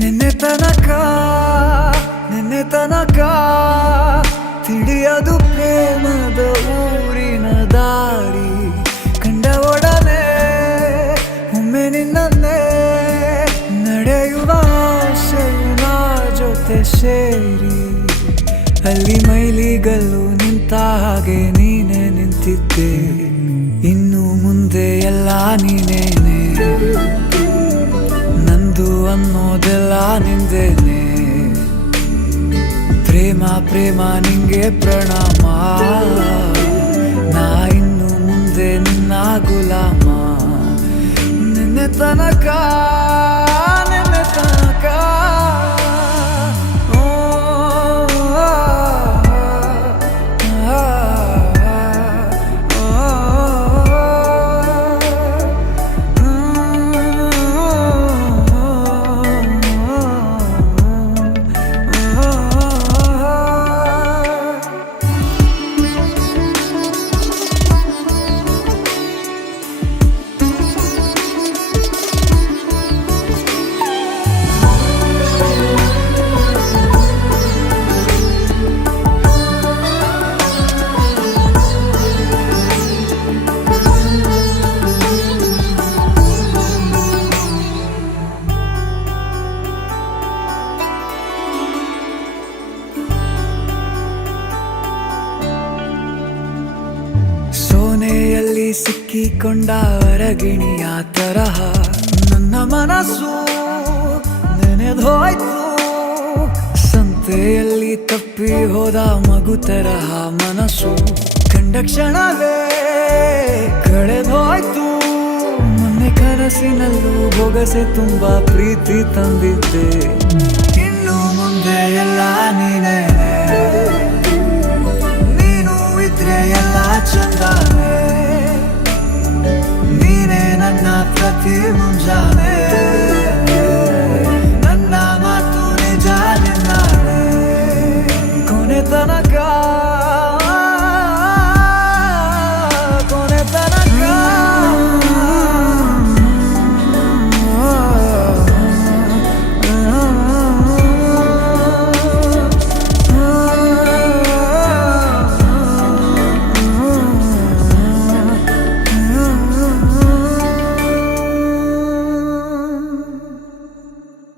ನಿನ್ನೆ ತನಕ ನಿನ್ನೆ ತನಕ ತಿಳಿಯದು ಪ್ರೇಮದ ಊರಿನ ದಾರಿ ಕಂಡ ಒಡನೆ ಒಮ್ಮೆ ನಿನ್ನೇ ನಡೆಯುವ ಆಸೆಯ ಜೊತೆ ಸೇರಿ ಅಲ್ಲಿ ಮೈಲಿಗಲ್ಲು ನಿಂತ ಹಾಗೆ ನೀನೆ ನಿಂತಿದ್ದೆ ಇನ್ನು ಮುಂದೆ ಎಲ್ಲ ನೀನೇನೆ ನಂದು ಅನ್ನೋದೆಲ್ಲ ನಿಂದೇನೆ ಪ್ರೇಮ ಪ್ರೇಮ ನಿಂಗೆ ಪ್ರಣಾಮ ನಾ ಇನ್ನು ಮುಂದೆ ನಿನ್ನ ಗುಲಾಮ ನಿನ್ನೆ ತನಕ ನಿನ್ನೆ ತನಕ ಸೋನೆಯಲ್ಲಿ ಸಿಕ್ಕಿಕೊಂಡ ಅರಗಿಣಿಯ ತರಹ ನನ್ನ ಮನಸ್ಸು ನೆನೆದೋಯ್ತು ಸಂತೆಯಲ್ಲಿ ತಪ್ಪಿ ಹೋದ ಮಗು ತರಹ ಮನಸ್ಸು ಕಂಡ ಕ್ಷಣವೇ ಕಳೆದೋಯ್ತು ಮೊನ್ನೆ ಕನಸಿನಲ್ಲೂ ಬೊಗಸೆ ತುಂಬಾ ಪ್ರೀತಿ ತಂದಿದ್ದೆ ಇನ್ನು ಮುಂದೆ ಎಲ್ಲ ನೀನೇ ಎಲ್ಲ ಚಂದಾನೆ ನೀನೇ ನನ್ನ ಪ್ರತಿ ಮುಂಜಾನೆ